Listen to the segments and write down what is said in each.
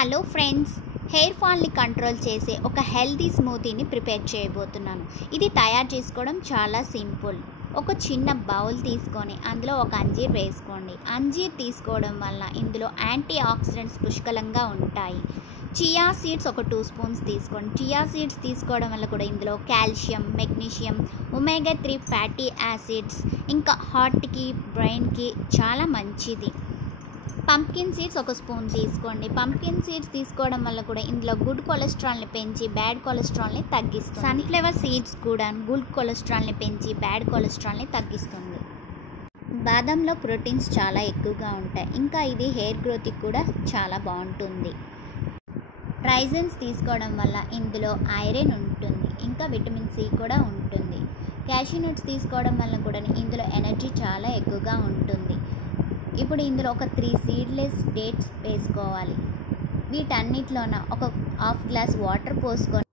Hello friends, hair ఫాల్ని control చేసే ఒక healthy స్మూతీని prepare చేయబోతున్నాను. ఇది తయారు చేసుకోవడం చాలా సింపుల్. ఒక చిన్న బౌల్ తీసుకొని అందులో ఒక అంజీర్ వేసుకోండి. అంజీర్ తీసుకోవడం వల్ల ఇందులో యాంటీ ఆక్సిడెంట్స్ పుష్కలంగా ఉంటాయి. చియా సీడ్స్ ఒక 2 స్పూన్స్ తీసుకోండి. చియా సీడ్స్ తీసుకోవడం వల్ల కూడా ఇందులో calcium, magnesium, omega 3 fatty acids, ఇంకా హార్ట్కి, బ్రెయిన్కి చాలా మంచిది. పంప్కిన్ సీడ్స్ ఒక స్పూన్ తీసుకోండి. పంప్కిన్ సీడ్స్ తీసుకోవడం వల్ల కూడా ఇందులో గుడ్ కొలెస్ట్రాల్ని పెంచి బ్యాడ్ కొలెస్ట్రాల్ని తగ్గిస్తుంది. సన్ఫ్లవర్ సీడ్స్ కూడా గుడ్ కొలెస్ట్రాల్ని పెంచి బ్యాడ్ కొలెస్ట్రాల్ని తగ్గిస్తుంది. బాదంలో ప్రోటీన్స్ చాలా ఎక్కువగా ఉంటాయి. ఇంకా ఇది హెయిర్ గ్రోత్కి కూడా చాలా బాగుంటుంది. రైజన్స్ తీసుకోవడం వల్ల ఇందులో ఐరన్ ఉంటుంది, ఇంకా విటమిన్ సి కూడా ఉంటుంది. క్యాషూ నట్స్ తీసుకోవడం వల్ల కూడా ఇందులో ఎనర్జీ చాలా ఎక్కువగా ఉంటుంది. ఇప్పుడు ఇందులో ఒక 3 సీడ్లెస్ డేట్స్ వేసుకోవాలి. వీటన్నిటిలోన ఒక హాఫ్ గ్లాస్ వాటర్ పోసుకొని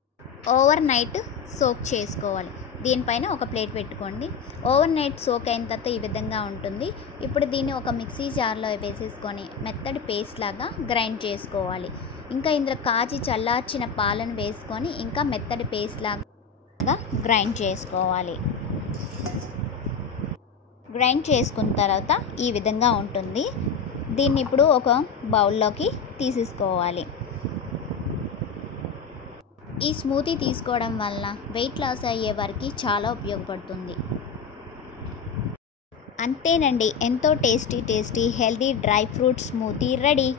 ఓవర్ నైట్ సోక్ చేసుకోవాలి. దీనిపైన ఒక ప్లేట్ పెట్టుకోండి. ఓవర్ నైట్ సోక్ అయిన తర్వాత ఈ విధంగా ఉంటుంది. ఇప్పుడు దీన్ని ఒక మిక్సీ జార్లో వేసేసుకొని మెత్తటి పేస్ట్ లాగా గ్రైండ్ చేసుకోవాలి. ఇంకా ఇందులో కాచి చల్లార్చిన పాలను వేసుకొని ఇంకా మెత్తటి పేస్ట్ లాగా గ్రైండ్ చేసుకోవాలి. గ్రైండ్ చేసుకున్న తర్వాత ఈ విధంగా ఉంటుంది. దీన్ని ఇప్పుడు ఒక బౌల్లోకి తీసేసుకోవాలి. ఈ స్మూతీ తీసుకోవడం వల్ల వెయిట్ లాస్ అయ్యే వారికి చాలా ఉపయోగపడుతుంది. అంతేనండి, ఎంతో tasty healthy dry fruit smoothie ready.